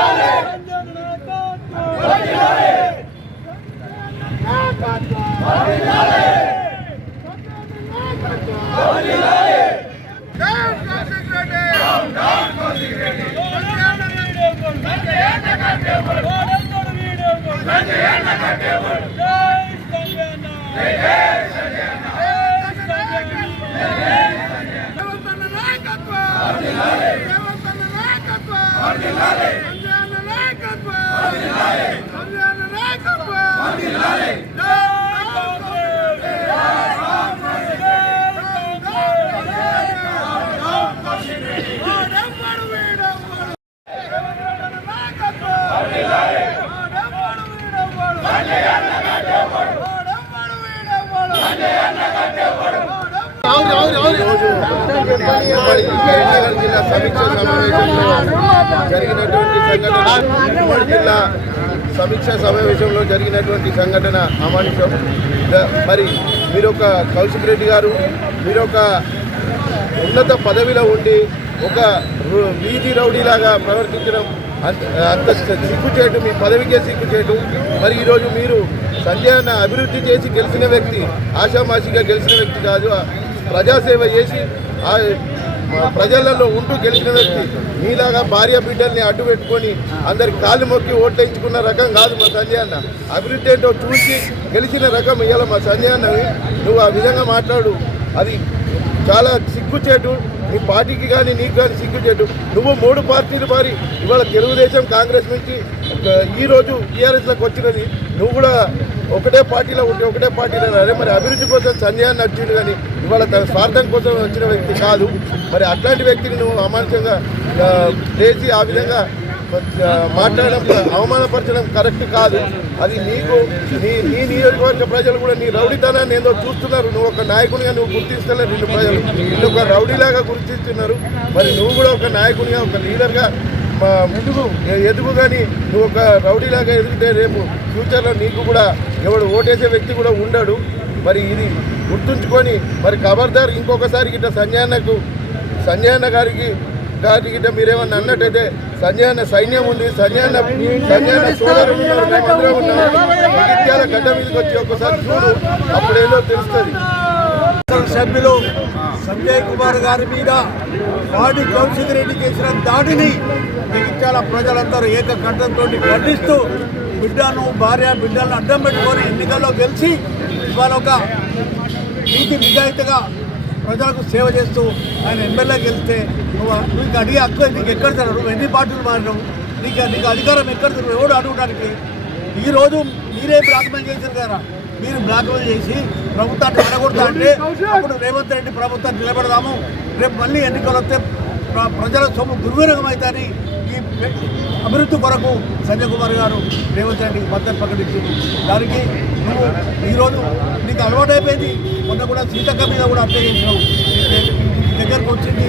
जय जय नाका काटी होली नारे जय जय नाका काटी होली नारे जय जय नाका काटी होली नारे జిల్లా సమీక్షా సమావేశంలో జరిగినటువంటి సంఘటన అమానుషం మరి మీరు ఒక కౌశిక్ రెడ్డి గారు మీరు ఒక ఉన్నత పదవిలో ఉండి ఒక వీధి రౌడీలాగా ప్రవర్తించడం అంత సిగ్గు చేయటం మీ పదవికే సిగ్గు చేయటం మరి ఈరోజు మీరు సంధ్యాన్న అభివృద్ధి చేసి గెలిచిన వ్యక్తి ఆషామాషిగా గెలిచిన వ్యక్తి కాదు ప్రజాసేవ చేసి ఆ ప్రజలలో ఉంటూ గెలిచిన వ్యక్తి మీలాగా భార్య బిడ్డల్ని అడ్డు పెట్టుకొని అందరికి కాలు మొక్కి ఓట్లయించుకున్న రకం కాదు మా సంజయ్ అన్న అభివృద్ధి ఏంటో చూసి గెలిచిన రకం ఇవ్వాలి మా సంజయ్ అన్నవి నువ్వు ఆ విధంగా మాట్లాడు అది చాలా సిగ్గుచేటు నీ పార్టీకి కానీ నీకు కానీ సిగ్గుచేటు నువ్వు మూడు పార్టీలు మరి ఇవాళ తెలుగుదేశం కాంగ్రెస్ నుంచి ఈరోజు టీఆర్ఎస్లోకి వచ్చినది నువ్వు కూడా ఒకటే పార్టీలో ఉంటే ఒకటే పార్టీలో అదే మరి అభివృద్ధి కోసం సన్యాన్ని నడిచిండు కానీ ఇవాళ తన స్వార్థం కోసం వచ్చిన వ్యక్తి కాదు మరి అట్లాంటి వ్యక్తిని నువ్వు అమానుషంగా లేచి ఆ విధంగా మాట్లాడడం అవమానపరచడం కరెక్ట్ కాదు అది నీకు నీ నీ నియోజకవర్గ ప్రజలు కూడా నీ రౌడీతనాన్ని ఏదో చూస్తున్నారు నువ్వు ఒక నాయకునిగా నువ్వు గుర్తిస్తలేదు రెండు ప్రజలు నువ్వు ఒక రౌడీలాగా గుర్తిస్తున్నారు మరి నువ్వు కూడా ఒక నాయకునిగా ఒక లీడర్గా ముందుకు ఎదుగు కానీ నువ్వు ఒక రౌడీలాగా ఎదుగుతే రేపు ఫ్యూచర్లో నీకు కూడా ఎవడు ఓటేసే వ్యక్తి కూడా ఉండడు మరి ఇది గుర్తుంచుకొని మరి కబర్దార్ ఇంకొకసారి గిట్ట సంజయన్నకు సంజయన్న గారికి గారి గిట్ట మీరేమన్నా అన్నట్టయితే సంజయన్న సైన్యం ఉంది సంజయన్న సంజయన్న సోదరుల గడ్డ మీదకి వచ్చి ఒకసారి చూడు అప్పుడేదో తెలుస్తుంది సభ్యులు సంజయ్ కుమార్ గారి మీద బాడీ కౌన్సిల్ రెడ్డి చేసిన దాడిని జగిత్యాల ప్రజలందరూ ఏకకంఠంతో ఖండిస్తూ బిడ్డను భార్య బిడ్డలను అడ్డం పెట్టుకొని ఎన్నికల్లో గెలిచి ఇవాళ ఒక నీతి నిజాయితీగా ప్రజలకు సేవ చేస్తూ ఆయన ఎమ్మెల్యే గెలిస్తే నువ్వు నీకు అడిగే హక్కు నీకు ఎక్కడ తినరు ఎన్ని పార్టీలు మారడం నీకు నీకు అధికారం ఎక్కడ తినరు ఎవడు అడగడానికి ఈరోజు మీరే బ్లాక్మెయిల్ చేశారు కదా మీరు బ్లాక్మెయిల్ చేసి ప్రభుత్వాన్ని అడగకూడదు అంటే అప్పుడు రేవంత్ రెడ్డి ప్రభుత్వం నిలబెడదాము రేపు మళ్ళీ ఎన్నికలు వస్తే ప్రజల సొమ్ము దుర్వినియోగమవుతాయని ఈ అభివృద్ధి కొరకు సంజయ్ కుమార్ గారు రేవంత్ రెడ్డికి మద్దతు ప్రకటించింది దానికి నువ్వు ఈరోజు నీకు అలవాటు అయిపోయింది మొన్న కూడా సీతక్క మీద కూడా అప్పగించినావు దగ్గరకు వచ్చింది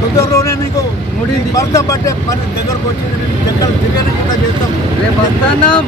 తొందరలోనే నీకు ముడి భర్త పట్టే పని దగ్గరకు వచ్చింది దగ్గర తిరగని కూడా చేస్తాం